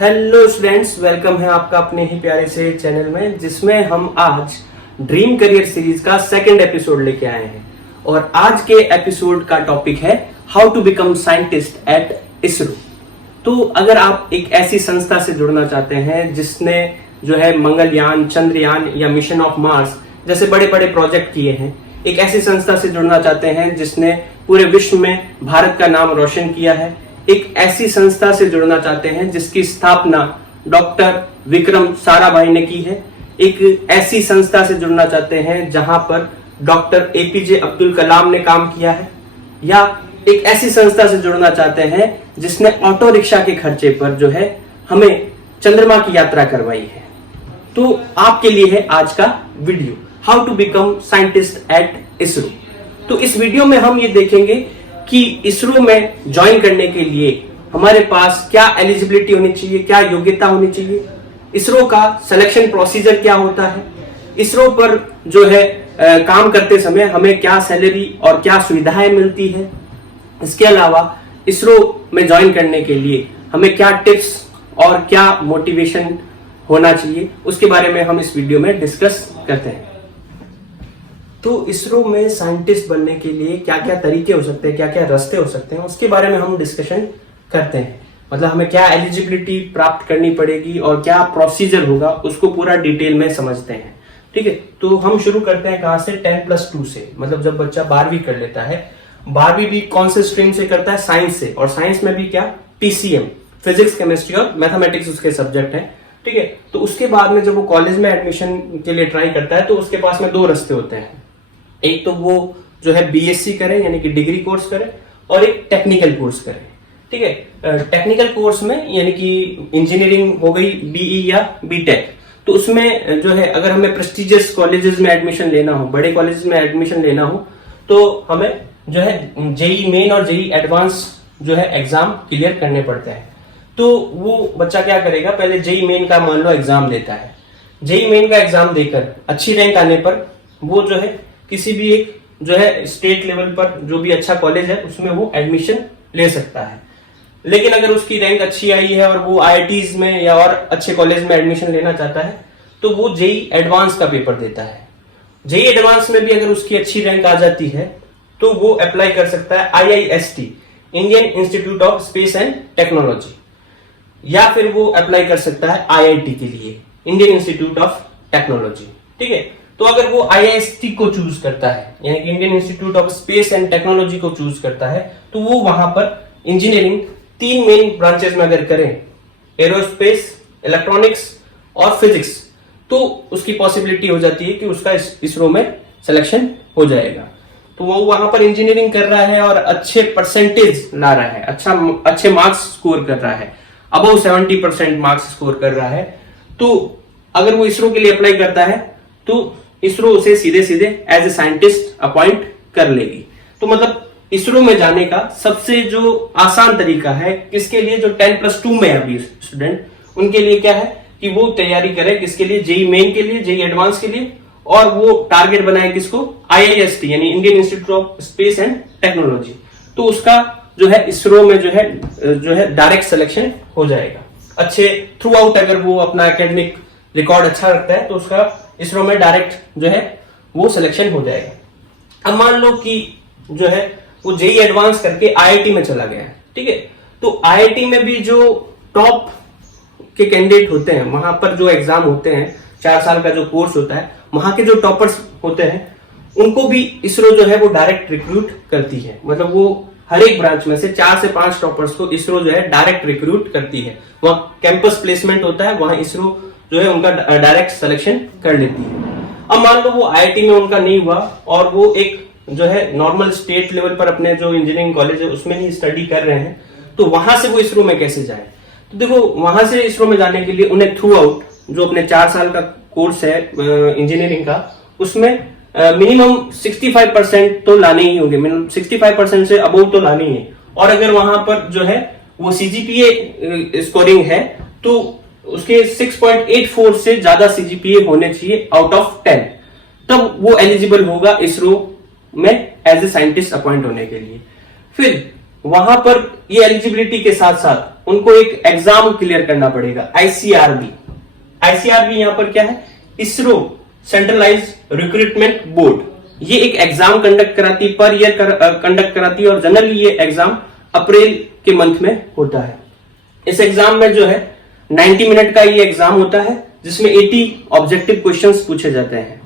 Hello students, welcome है आपका अपने ही प्यारे से चैनल में, जिसमें हम आज ड्रीम करियर सीरीज का सेकंड एपिसोड लेके आए हैं। और आज के एपिसोड का टॉपिक है how to become scientist at ISRO. तो अगर आप एक ऐसी संस्था से जुड़ना चाहते हैं जिसने जो है मंगलयान, चंद्रयान या मिशन ऑफ मार्स जैसे बड़े बड़े प्रोजेक्ट किए हैं, एक ऐसी संस्था से जुड़ना चाहते हैं जिसने पूरे विश्व में भारत का नाम रोशन किया है, एक ऐसी संस्था से जुड़ना चाहते हैं जिसकी स्थापना डॉक्टर विक्रम साराभाई ने की है, एक ऐसी संस्था से जुड़ना चाहते हैं जहां पर डॉक्टर एपीजे अब्दुल कलाम ने काम किया है, या एक ऐसी संस्था से जुड़ना चाहते हैं जिसने ऑटो रिक्शा के खर्चे पर जो है हमें चंद्रमा की यात्रा करवाई है। तो आपके लिए है आज का video, how to become scientist at ISRO. तो इस वीडियो में हम ये देखेंगे कि इसरो में ज्वाइन करने के लिए हमारे पास क्या एलिजिबिलिटी होनी चाहिए, क्या योग्यता होनी चाहिए, इसरो का सिलेक्शन प्रोसीजर क्या होता है, इसरो पर जो है काम करते समय हमें क्या सैलरी और क्या सुविधाएं मिलती है, इसके अलावा इसरो में ज्वाइन करने के लिए हमें क्या टिप्स और क्या मोटिवेशन होना चाहिए, उसके बारे में हम इस वीडियो में डिस्कस करते हैं। तो इसरो में साइंटिस्ट बनने के लिए क्या क्या तरीके हो सकते हैं, क्या क्या रास्ते हो सकते हैं, उसके बारे में हम डिस्कशन करते हैं। मतलब हमें क्या एलिजिबिलिटी प्राप्त करनी पड़ेगी और क्या प्रोसीजर होगा, उसको पूरा डिटेल में समझते हैं। ठीक है, तो हम शुरू करते हैं कहां से, 10+2 से। मतलब जब बच्चा 12वीं कर लेता है, 12वीं भी कौन से स्ट्रीम से करता है, साइंस से, और साइंस में भी क्या, पीसीएम, फिजिक्स, केमिस्ट्री और मैथमेटिक्स उसके सब्जेक्ट हैं। ठीक है, तो उसके बाद में जब वो कॉलेज में एडमिशन के लिए ट्राई करता है तो उसके पास में दो रास्ते होते हैं। एक तो वो जो है बीएससी करे यानी कि डिग्री कोर्स करे, और एक टेक्निकल कोर्स करे। ठीक है, टेक्निकल कोर्स में यानी कि इंजीनियरिंग हो गई, बीई या बीटेक, तो उसमें जो है अगर हमें प्रेस्टिजियस कॉलेजेस में एडमिशन लेना हो, बड़े कॉलेजेस में एडमिशन लेना हो, तो हमें जो है जेई मेन और जेई एडवांस जो है एग्जाम क्लियर करने पड़ते हैं। तो वो बच्चा क्या करेगा, पहले जेई मेन का मान लो एग्जाम देता है। जेई मेन का एग्जाम देकर अच्छी रैंक आने पर वो जो है किसी भी एक जो है स्टेट लेवल पर जो भी अच्छा कॉलेज है उसमें वो एडमिशन ले सकता है। लेकिन अगर उसकी रैंक अच्छी आई है और वो आईआईटीज में या और अच्छे कॉलेज में एडमिशन लेना चाहता है तो वो जेई एडवांस का पेपर देता है। जेई एडवांस में भी अगर उसकी अच्छी रैंक आ जाती है तो वो अप्लाई कर सकता है IIST, Indian institute of space and technology, या फिर वो अप्लाई कर सकता है IIT के लिए, इंडियन इंस्टीट्यूट ऑफ टेक्नोलॉजी। ठीक है, तो अगर वो IIST को चूज करता है यानी कि Indian institute of space and technology को चूज करता है तो वो वहां पर इंजीनियरिंग 3 मेन ब्रांचेस में अगर करें, एरोस्पेस, इलेक्ट्रॉनिक्स और फिजिक्स, तो उसकी पॉसिबिलिटी हो जाती है कि उसका इसरो में सिलेक्शन हो जाएगा। तो वो वहां पर इंजीनियरिंग कर रहा है और अच्छे परसेंटेज ला रहा है, अच्छे मार्क्स स्कोर कर रहा है, अबव 70% मार्क्स स्कोर कर रहा है, तो अगर वो इसरो के लिए अप्लाई करता है तो इसरो उसे सीधे सीधे एज ए साइंटिस्ट अपॉइंट कर लेगी। तो मतलब इसरो में जाने का सबसे जो आसान तरीका है किसके लिए, जो 10+2 में अभी स्टूडेंट, उनके लिए क्या है कि वो तैयारी करे किसके लिए, जेई मेन के लिए, जेई एडवांस के लिए, और वो टारगेट बनाए किसको, IIST यानी Indian institute of space and technology. तो उसका जो है इसरो में जो है डायरेक्ट सिलेक्शन हो जाएगा। अच्छे थ्रू आउट अगर वो अपना एकेडमिक रिकॉर्ड अच्छा रखता है तो उसका इसरो में डायरेक्ट जो है वो सिलेक्शन हो जाएगा। अब मान लो कि जो है वो जेई एडवांस करके IIT में चला गया है। ठीक है, तो IIT में भी जो टॉप के कैंडिडेट होते हैं, वहां पर जो एग्जाम होते हैं, 4 साल का जो कोर्स होता है, वहां के जो टॉपर्स होते हैं उनको भी इसरो जो है वो डायरेक्ट रिक्रूट करती है। मतलब वो हर एक ब्रांच में से 4 से 5 टॉपर्स को इसरो जो है डायरेक्ट रिक्रूट करती है। वहां कैंपस प्लेसमेंट होता है, वहां इसरो जो है उनका डायरेक्ट सिलेक्शन कर लेती है। अब मान लो वो IIT में उनका नहीं हुआ और वो एक जो है नॉर्मल स्टेट लेवल पर अपने जो इंजीनियरिंग कॉलेज है उसमें ही स्टडी कर रहे हैं, तो वहां से वो इसरो में कैसे जाए। तो देखो, वहां से इसरो में जाने के लिए उन्हें थ्रू आउट जो अपने 4 साल का कोर्स है इंजीनियरिंग का, उसमें मिनिमम 65% तो लाने ही होंगे, मिनिमम 65% से अबव तो लाने ही है। और अगर वहां पर जो है वो CGPA स्कोरिंग है तो उसके 6.84 से ज्यादा CGPA होने चाहिए आउट ऑफ 10, तब वो एलिजिबल होगा इसरो में एज ए साइंटिस्ट अपॉइंट होने के लिए। फिर वहां पर ये एलिजिबिलिटी के साथ साथ उनको एक एग्जाम क्लियर करना पड़ेगा, आईसीआरबी। आईसीआरबी यहां पर क्या है, इसरो सेंट्रलाइज रिक्रूटमेंट बोर्ड। ये एक एग्जाम कंडक्ट कराती है, पर ईयर कंडक्ट कराती है, और जनरली ये एग्जाम अप्रैल के मंथ में होता है। इस एग्जाम में जो है 90 मिनट का ये एग्जाम होता है, जिसमें 80 ऑब्जेक्टिव क्वेश्चंस पूछे जाते हैं।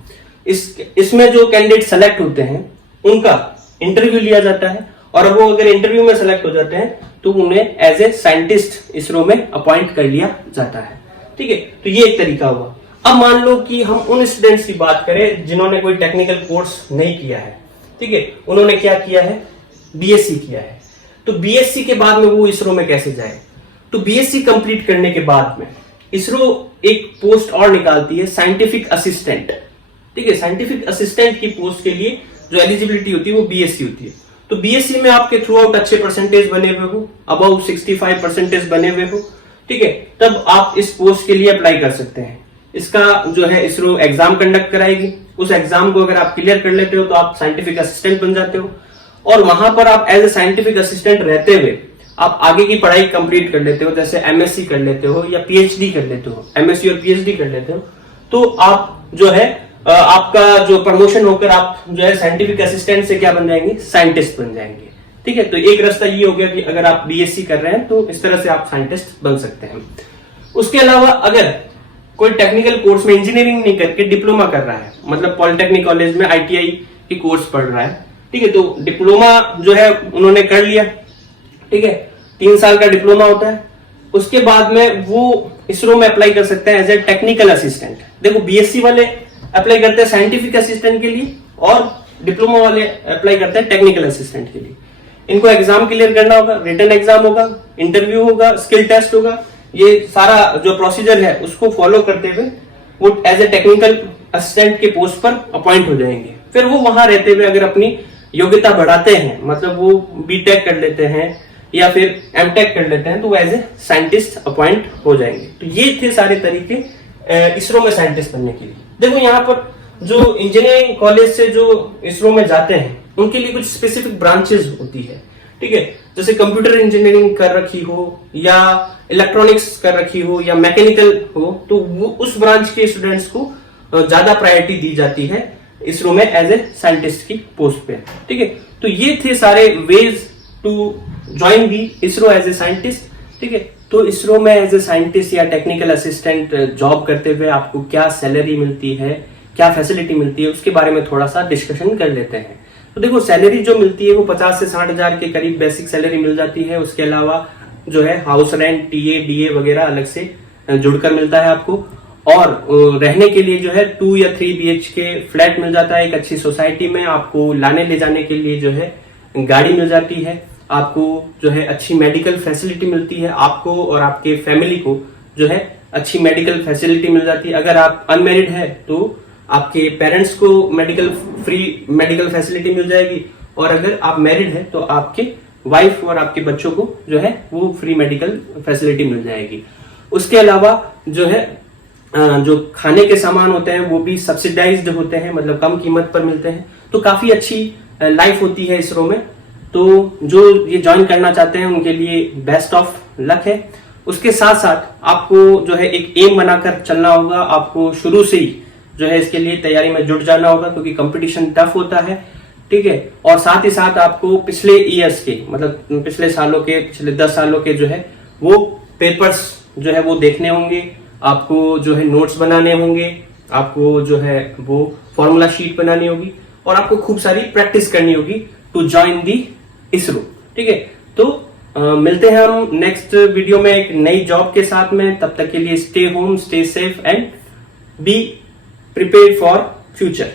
इसमें जो कैंडिडेट सेलेक्ट होते हैं उनका इंटरव्यू लिया जाता है, और वो अगर इंटरव्यू में सेलेक्ट हो जाते हैं तो उन्हें एज ए साइंटिस्ट इसरो में अपॉइंट कर लिया जाता है। ठीक है, तो ये एक तरीका हुआ। अब मान लो कि हम उन स्टूडेंट्स की बात करें जिन्होंने कोई टेक्निकल कोर्स नहीं किया है। ठीक है, उन्होंने क्या किया है, बीएससी किया है। तो बीएससी के बाद में वो इसरो में कैसे जाए? तो बीएससी कंप्लीट करने के बाद में इसरो एक पोस्ट और निकालती है, साइंटिफिक असिस्टेंट। ठीक है, साइंटिफिक असिस्टेंट की पोस्ट के लिए जो एलिजिबिलिटी होती है वो बीएससी होती है। तो बीएससी में आपके थ्रू आउट अच्छे परसेंटेज बने हुए हो, अबाउ 65 परसेंटेज बने हुए हो, ठीक है, तब आप इस पोस्ट के लिए अप्लाई कर सकते हैं। इसका जो है इसरो एग्जाम कंडक्ट कराएगी। उस एग्जाम को अगर आप क्लियर कर लेते हो तो आप साइंटिफिक असिस्टेंट बन जाते हो, और वहां पर आप एज ए साइंटिफिक असिस्टेंट रहते हुए आप आगे की पढ़ाई कंप्लीट कर लेते हो, जैसे एमएससी कर लेते हो या पीएचडी कर लेते हो, एमएससी और पीएचडी कर लेते हो, तो आप जो है आपका जो प्रमोशन होकर आप जो है साइंटिफिक असिस्टेंट से क्या बन जाएंगे, साइंटिस्ट बन जाएंगे। ठीक है, तो एक रास्ता ये हो गया कि अगर आप बीएससी कर रहे हैं तो इस तरह से आप साइंटिस्ट बन सकते हैं। उसके अलावा अगर कोई टेक्निकल कोर्स में इंजीनियरिंग नहीं करके डिप्लोमा कर रहा है, मतलब पॉलिटेक्निक कॉलेज में आईटीआई की कोर्स पढ़ रहा है, ठीक है, तो डिप्लोमा जो है उन्होंने कर लिया। ठीक है, 3 साल का डिप्लोमा होता है। उसके बाद में वो इसरो में अप्लाई कर सकते हैं एज ए टेक्निकल असिस्टेंट। देखो, बीएससी वाले अप्लाई करते हैं साइंटिफिक असिस्टेंट के लिए, और डिप्लोमा वाले अप्लाई करते हैं टेक्निकल असिस्टेंट के लिए। इनको एग्जाम क्लियर करना होगा, रिटन एग्जाम होगा, इंटरव्यू होगा, स्किल टेस्ट होगा। ये सारा जो प्रोसीजर है उसको फॉलो करते हुए वो एज ए टेक्निकल असिस्टेंट के पोस्ट पर अपॉइंट हो जाएंगे। फिर वो वहां रहते हुए अगर अपनी योग्यता बढ़ाते हैं, मतलब वो बीटेक कर लेते हैं या फिर एमटेक कर लेते हैं, तो वो एज ए साइंटिस्ट अपॉइंट हो जाएंगे। तो ये थे सारे तरीके इसरो में साइंटिस्ट बनने के लिए। देखो, यहाँ पर जो इंजीनियरिंग कॉलेज से जो इसरो में जाते हैं उनके लिए कुछ स्पेसिफिक ब्रांचेस होती है। ठीक है, जैसे कंप्यूटर इंजीनियरिंग कर रखी हो या इलेक्ट्रॉनिक्स कर रखी हो या मैकेनिकल हो, तो वो उस ब्रांच के स्टूडेंट्स को ज्यादा प्रायोरिटी दी जाती है इसरो में एज ए साइंटिस्ट की पोस्ट पे। ठीक है, तो ये थे सारे ways to join the ISRO as a scientist. ठीक है, तो इसरो में एज ए साइंटिस्ट या टेक्निकल असिस्टेंट जॉब करते हुए आपको क्या सैलरी मिलती है, क्या फैसिलिटी मिलती है, उसके बारे में थोड़ा सा डिस्कशन कर लेते हैं। तो देखो, सैलरी जो मिलती है वो 50 से 60 हजार के करीब बेसिक सैलरी मिल जाती है। उसके अलावा जो है हाउस रेंट, टीए, डीए वगैरह अलग से जुड़कर मिलता है आपको, और रहने के लिए जो है 2 या 3 BHK फ्लैट मिल जाता है एक अच्छी सोसाइटी में। आपको लाने ले जाने के लिए जो है गाड़ी मिल जाती है, आपको जो है अच्छी मेडिकल फैसिलिटी मिलती है, आपको और आपके फैमिली को जो है अच्छी मेडिकल फैसिलिटी मिल जाती है। अगर आप अनमेरिड है तो आपके पेरेंट्स को फ्री मेडिकल फैसिलिटी मिल जाएगी, और अगर आप मैरिड है तो आपके वाइफ और आपके बच्चों को जो है वो फ्री मेडिकल फैसिलिटी मिल जाएगी। उसके अलावा जो है जो खाने के सामान होते हैं वो भी सब्सिडाइज्ड होते हैं, मतलब कम कीमत पर मिलते हैं। तो काफी अच्छी लाइफ होती है इसरो में। तो जो ये ज्वाइन करना चाहते हैं उनके लिए बेस्ट ऑफ लक है। उसके साथ साथ आपको जो है एक एम बनाकर चलना होगा, आपको शुरू से ही जो है इसके लिए तैयारी में जुट जाना होगा, क्योंकि कंपटीशन टफ होता है। ठीक है, और साथ ही साथ आपको पिछले ईयर्स के, मतलब पिछले सालों के, पिछले 10 सालों के जो है वो पेपर्स जो है वो देखने होंगे, आपको जो है नोट्स बनाने होंगे, आपको जो है वो फॉर्मूला शीट बनानी होगी, और आपको खूब सारी प्रैक्टिस करनी होगी टू ज्वाइन दी इसरो। ठीक है, तो मिलते हैं हम नेक्स्ट वीडियो में एक नई जॉब के साथ में। तब तक के लिए stay home, stay safe and be prepared for future.